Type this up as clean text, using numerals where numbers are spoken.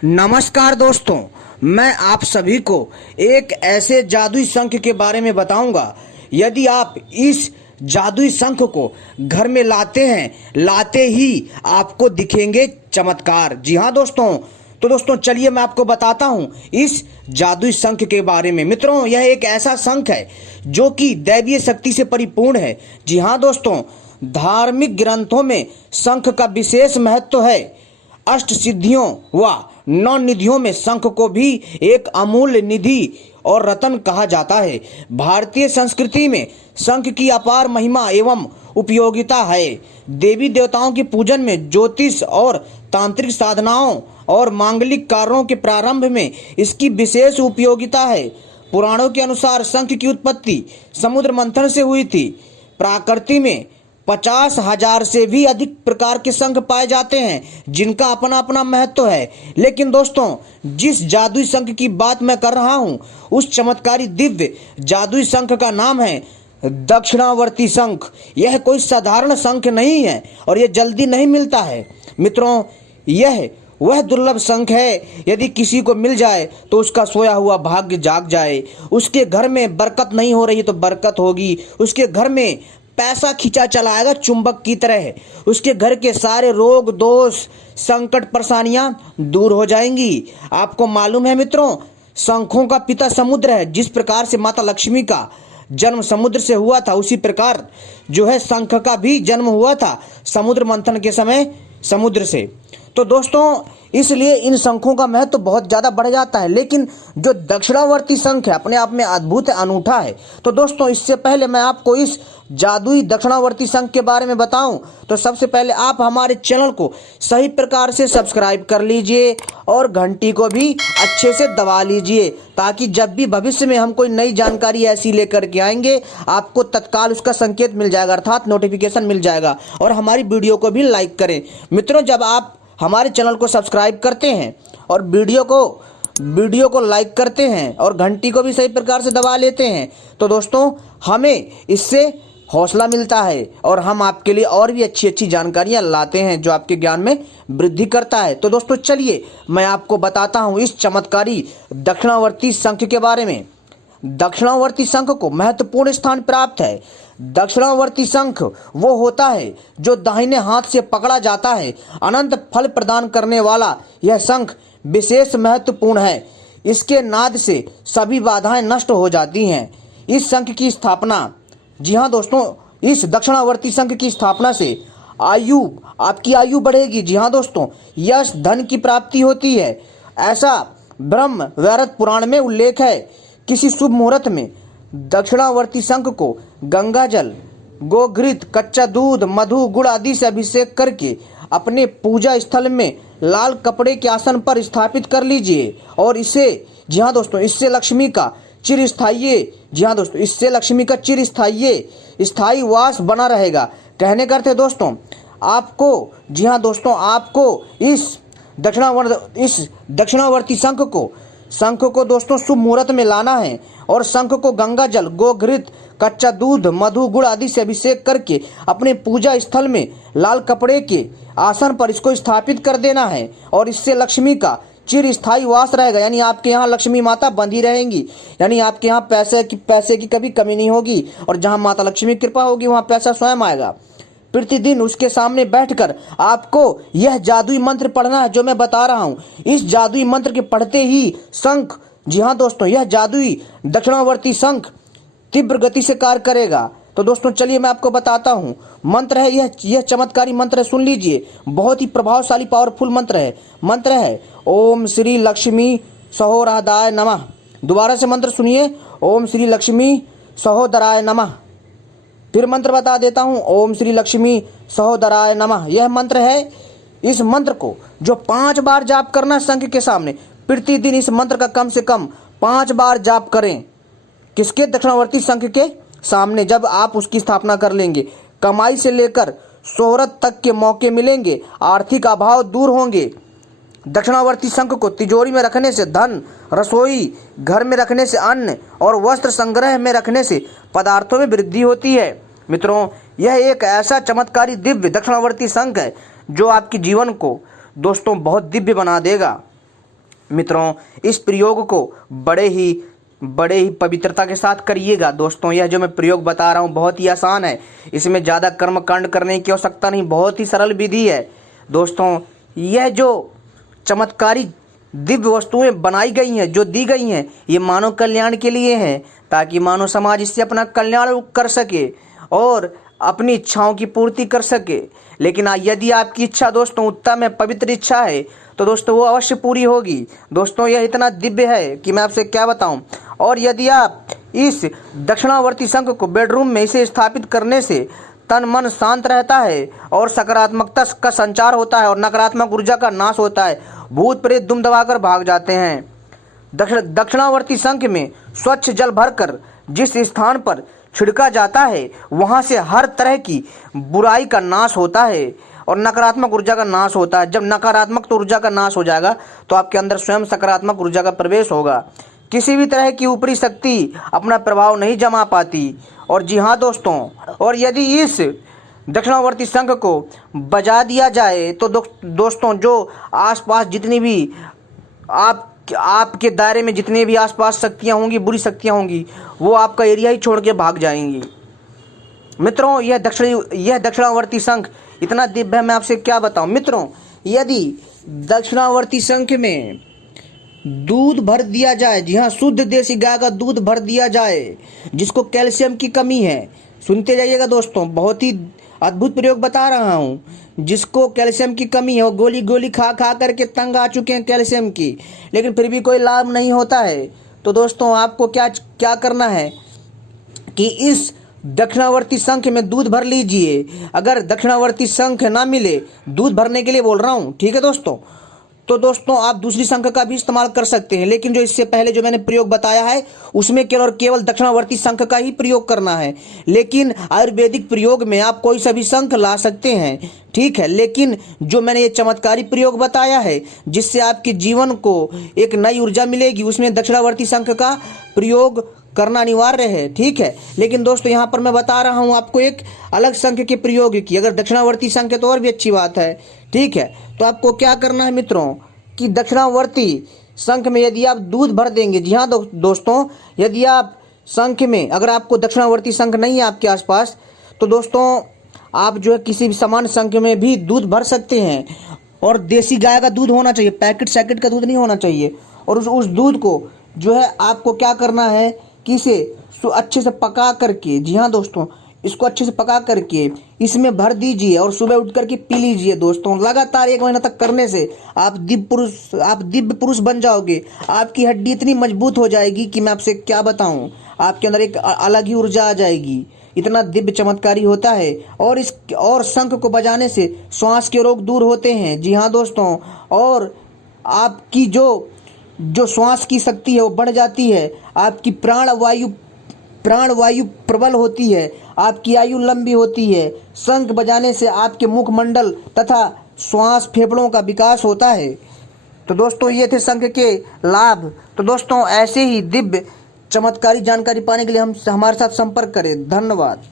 नमस्कार दोस्तों, मैं आप सभी को एक ऐसे जादुई शंख के बारे में बताऊंगा। यदि आप इस जादुई शंख को घर में लाते हैं, लाते ही आपको दिखेंगे चमत्कार। जी हाँ दोस्तों, तो दोस्तों चलिए मैं आपको बताता हूं इस जादुई शंख के बारे में। मित्रों, यह एक ऐसा शंख है जो कि दैवीय शक्ति से परिपूर्ण है। जी हाँ दोस्तों, धार्मिक ग्रंथों में शंख का विशेष महत्व है। अष्ट सिद्धियों व नौ निधियों में शंख को भी एक अमूल्य निधि और रत्न कहा जाता है। भारतीय संस्कृति में शंख की अपार महिमा एवं उपयोगिता है। देवी देवताओं के पूजन में, ज्योतिष और तांत्रिक साधनाओं और मांगलिक कार्यों के प्रारंभ में इसकी विशेष उपयोगिता है। पुराणों के अनुसार शंख की उत्पत्ति समुद्र मंथन से हुई थी। प्रकृति में 50,000 से भी अधिक प्रकार के शंख पाए जाते हैं, जिनका अपना अपना महत्व है। लेकिन दोस्तों, जिस जादुई शंख की बात मैं कर रहा हूं, उस चमत्कारी दिव्य जादुई शंख का नाम है दक्षिणावर्ती शंख। यह कोई साधारण शंख नहीं है और यह जल्दी नहीं मिलता है। मित्रों, यह वह दुर्लभ शंख है, यदि किसी को मिल जाए तो उसका सोया हुआ भाग्य जाग जाए। उसके घर में बरकत नहीं हो रही तो बरकत होगी। उसके घर में पैसा खींचा चला आएगा चुंबक की तरह। उसके घर के सारे रोग दोष संकट परेशानियां दूर हो जाएंगी। आपको मालूम है मित्रों, शंखों का पिता समुद्र है। जिस प्रकार से माता लक्ष्मी का जन्म समुद्र से हुआ था, उसी प्रकार जो है शंख का भी जन्म हुआ था समुद्र मंथन के समय समुद्र से। तो दोस्तों, इसलिए इन शंखों का महत्व तो बहुत ज़्यादा बढ़ जाता है। लेकिन जो दक्षिणावर्ती शंख है अपने आप में अद्भुत है, अनूठा है। तो दोस्तों, इससे पहले मैं आपको इस जादुई दक्षिणावर्ती शंख के बारे में बताऊं तो सबसे पहले आप हमारे चैनल को सही प्रकार से सब्सक्राइब कर लीजिए और घंटी को भी अच्छे से दबा लीजिए, ताकि जब भी भविष्य में हम कोई नई जानकारी ऐसी लेकर के आएंगे, आपको तत्काल उसका संकेत मिल जाएगा, अर्थात नोटिफिकेशन मिल जाएगा। और हमारी वीडियो को भी लाइक करें। मित्रों, जब आप हमारे चैनल को सब्सक्राइब करते हैं और वीडियो को लाइक करते हैं और घंटी को भी सही प्रकार से दबा लेते हैं, तो दोस्तों हमें इससे हौसला मिलता है और हम आपके लिए और भी अच्छी अच्छी जानकारियां लाते हैं जो आपके ज्ञान में वृद्धि करता है। तो दोस्तों चलिए मैं आपको बताता हूं इस चमत्कारी दक्षिणावर्ती शंख के बारे में। दक्षिणावर्ती शंख को महत्वपूर्ण स्थान प्राप्त है। दक्षिणावर्ती शंख वो होता है जो दाहिने हाथ से पकड़ा जाता है। अनंत फल प्रदान करने वाला यह शंख विशेष महत्वपूर्ण है। इसके नाद से सभी बाधाएं नष्ट हो जाती हैं। इस शंख की स्थापना, जी हाँ दोस्तों, इस दक्षिणावर्ती शंख की स्थापना से आपकी आयु बढ़ेगी। जी हाँ दोस्तों, यश धन की प्राप्ति होती है, ऐसा ब्रह्म वैवर्त पुराण में उल्लेख है। किसी शुभ मुहूर्त में दक्षिणावर्ती शंख को गंगा जल, गोघृत, कच्चा दूध, मधु, गुड़ आदि से अभिषेक करके अपने पूजा स्थल में लाल कपड़े के आसन पर स्थापित कर लीजिए और इससे, जी हाँ दोस्तों, इससे लक्ष्मी का स्थायी वास बना रहेगा। कहने का अर्थ है दोस्तों, आपको, जी हाँ दोस्तों, आपको इस दक्षिणावर्ती शंख को दोस्तों शुभ मुहूर्त में लाना है और शंख को गंगा जल, गोघृत, कच्चा दूध, मधु, गुड़ आदि से अभिषेक करके अपने पूजा स्थल में लाल कपड़े के आसन पर इसको स्थापित कर देना है और इससे लक्ष्मी का चिर स्थायी वास रहेगा। यानी आपके यहाँ लक्ष्मी माता बंधी रहेंगी। यानी आपके यहाँ पैसे की कभी कमी नहीं होगी और जहाँ माता लक्ष्मी की कृपा होगी वहाँ पैसा स्वयं आएगा। प्रतिदिन उसके सामने बैठकर आपको यह जादुई मंत्र पढ़ना है जो मैं बता रहा हूँ। इस जादुई मंत्र के पढ़ते ही शंख, जी हाँ दोस्तों, यह जादुई दक्षिणावर्ती शंख तीव्र गति से कार्य करेगा। तो दोस्तों चलिए मैं आपको बताता हूँ। मंत्र है यह चमत्कारी मंत्र है, सुन लीजिए। बहुत ही प्रभावशाली पावरफुल मंत्र है ओम श्री लक्ष्मी सहोदराय नमः। दोबारा से मंत्र सुनिए, ओम श्री लक्ष्मी सहोदराय नमः। फिर मंत्र बता देता हूँ, ओम श्री लक्ष्मी सहोदराय नमः। यह मंत्र है। इस मंत्र को जो 5 बार जाप करना शंख के सामने, प्रतिदिन इस मंत्र का कम से कम 5 बार जाप करें। किसके? दक्षिणावर्ती शंख के सामने। जब आप उसकी स्थापना कर लेंगे, कमाई से लेकर शोहरत तक के मौके मिलेंगे, आर्थिक अभाव दूर होंगे। दक्षिणावर्ती शंख को तिजोरी में रखने से धन, रसोई घर में रखने से अन्न और वस्त्र संग्रह में रखने से पदार्थों में वृद्धि होती है। मित्रों, यह एक ऐसा चमत्कारी दिव्य दक्षिणावर्ती शंख है जो आपके जीवन को दोस्तों बहुत दिव्य बना देगा। मित्रों, इस प्रयोग को बड़े ही पवित्रता के साथ करिएगा। दोस्तों, यह जो मैं प्रयोग बता रहा हूँ बहुत ही आसान है, इसमें ज़्यादा कर्मकांड करने की आवश्यकता नहीं, बहुत ही सरल विधि है। दोस्तों, यह जो चमत्कारी दिव्य वस्तुएं बनाई गई हैं, जो दी गई हैं, ये मानव कल्याण के लिए हैं, ताकि मानव समाज इससे अपना कल्याण कर सके और अपनी इच्छाओं की पूर्ति कर सके। लेकिन यदि आपकी इच्छा दोस्तों उत्तम है, पवित्र इच्छा है, तो दोस्तों वो अवश्य पूरी होगी। दोस्तों, यह इतना दिव्य है कि मैं आपसे क्या बताऊं। और यदि आप इस दक्षिणावर्ती शंख को बेडरूम में इसे स्थापित करने से तन मन शांत रहता है और सकारात्मकता का संचार होता है और नकारात्मक ऊर्जा का नाश होता है। भूत प्रेत दुम दबाकर भाग जाते हैं। दक्षिणावर्ती शंख में स्वच्छ जल भरकर जिस स्थान पर छिड़का जाता है वहां से हर तरह की बुराई का नाश होता है और नकारात्मक ऊर्जा का नाश होता है। जब नकारात्मक ऊर्जा का नाश हो जाएगा तो आपके अंदर स्वयं सकारात्मक ऊर्जा का प्रवेश होगा। किसी भी तरह की ऊपरी शक्ति अपना प्रभाव नहीं जमा पाती। और जी हाँ दोस्तों, और यदि इस दक्षिणावर्ती शंख को बजा दिया जाए तो दोस्तों जो आसपास जितनी भी आपके दायरे में जितनी भी आसपास शक्तियाँ होंगी, बुरी शक्तियाँ होंगी, वो आपका एरिया ही छोड़ के भाग जाएंगी। मित्रों, यह दक्षिणावर्ती शंख इतना दिव्य है, मैं आपसे क्या बताऊं। मित्रों, यदि दक्षिणावर्ती शंख में दूध भर दिया जाए, जी हाँ, शुद्ध देसी गाय का दूध भर दिया जाए, जिसको कैल्शियम की कमी है, सुनते जाइएगा दोस्तों, बहुत ही अद्भुत प्रयोग बता रहा हूँ। जिसको कैल्शियम की कमी है, वो गोली गोली खा खा करके तंग आ चुके हैं कैल्शियम की, लेकिन फिर भी कोई लाभ नहीं होता है। तो दोस्तों, आपको क्या करना है कि इस दक्षिणावर्ती शंख में दूध भर लीजिए। अगर दक्षिणावर्ती शंख ना मिले, दूध भरने के लिए बोल रहा हूँ, ठीक है दोस्तों, तो दोस्तों आप दूसरी शंख का भी इस्तेमाल कर सकते हैं। लेकिन जो इससे पहले जो मैंने प्रयोग बताया है उसमें केवल दक्षिणावर्ती शंख का ही प्रयोग करना है। लेकिन आयुर्वेदिक प्रयोग में आप कोई सा भी शंख ला सकते हैं, ठीक है। लेकिन जो मैंने ये चमत्कारी प्रयोग बताया है जिससे आपके जीवन को एक नई ऊर्जा मिलेगी, उसमें दक्षिणावर्ती शंख का प्रयोग करना अनिवार्य है, ठीक है। लेकिन दोस्तों, यहाँ पर मैं बता रहा हूँ आपको एक अलग शंख के प्रयोग की। अगर दक्षिणावर्ती शंख है तो और भी अच्छी बात है, ठीक है। तो आपको क्या करना है मित्रों कि दक्षिणावर्ती शंख में यदि आप दूध भर देंगे, जी हाँ दोस्तों, यदि आप शंख में, अगर आपको दक्षिणावर्ती शंख नहीं है आपके आसपास, तो दोस्तों आप जो है किसी भी सामान्य शंख में भी दूध भर सकते हैं। और देसी गाय का दूध होना चाहिए, पैकेट सैकेट का दूध नहीं होना चाहिए। और उस दूध को जो है आपको क्या करना है कि इसे अच्छे से पका करके, जी हाँ दोस्तों, इसको अच्छे से पका करके इसमें भर दीजिए और सुबह उठ करके पी लीजिए। दोस्तों, लगातार 1 महीना तक करने से आप दिव्य पुरुष बन जाओगे। आपकी हड्डी इतनी मजबूत हो जाएगी कि मैं आपसे क्या बताऊं, आपके अंदर एक अलग ही ऊर्जा आ जाएगी। इतना दिव्य चमत्कारी होता है। और शंख को बजाने से श्वास के रोग दूर होते हैं, जी हाँ दोस्तों। और आपकी जो श्वास की शक्ति है वो बढ़ जाती है। आपकी प्राणवायु प्रबल होती है, आपकी आयु लंबी होती है। शंख बजाने से आपके मुखमंडल तथा श्वास फेफड़ों का विकास होता है। तो दोस्तों, ये थे शंख के लाभ। तो दोस्तों, ऐसे ही दिव्य चमत्कारी जानकारी पाने के लिए हमारे साथ संपर्क करें। धन्यवाद।